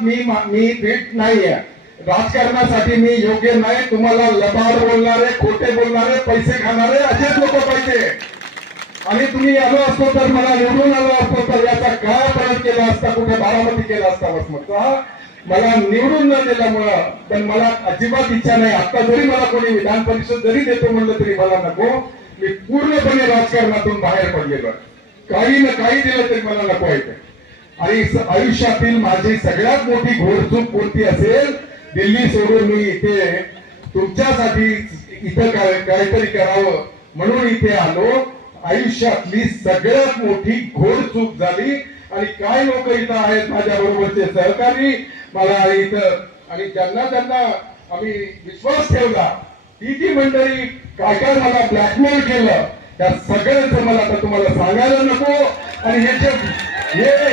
मी मी fit नाहीये. राजकारणासाठी मी योग्य नाही. तुम्हाला लबाड बोलणारे खोटे बोलणारे पैसे खाणारे असेच लोक पाहिजे. आणि तुम्ही आलो असतो तर मला निवडून आलो असतो तर याचा काय प्रयोग केला असता? कुठे बारामती केला असता वसमतचा मला निवडून न दिल्यामुळं पण मला अजिबात इच्छा नाही. आता जरी मला कोणी विधान परिषद जरी देतो म्हणलं तरी मला नको. मी पूर्णपणे राजकारणातून बाहेर पडलेलो काही ना काही दिलं तरी मला नको आहे आणि आयुष्यातील माझी सगळ्यात मोठी घोडचूक कोणती असेल दिल्ली सोडून मी इथे तुमच्यासाठी इथं काय काहीतरी करावं. म्हणून इथे आलो. आयुष्यातली सगळ्यात मोठी घोड चूक झाली. आणि काय लोक इथं आहेत माझ्या बरोबरचे सहकारी मला इथं आणि ज्यांना त्यांना आम्ही विश्वास ठेवला ती जी मंडळी काय काय मला ब्लॅकमेल केलं त्या सगळ्यांचं मला आता तुम्हाला सांगायला नको. आणि हे जे हे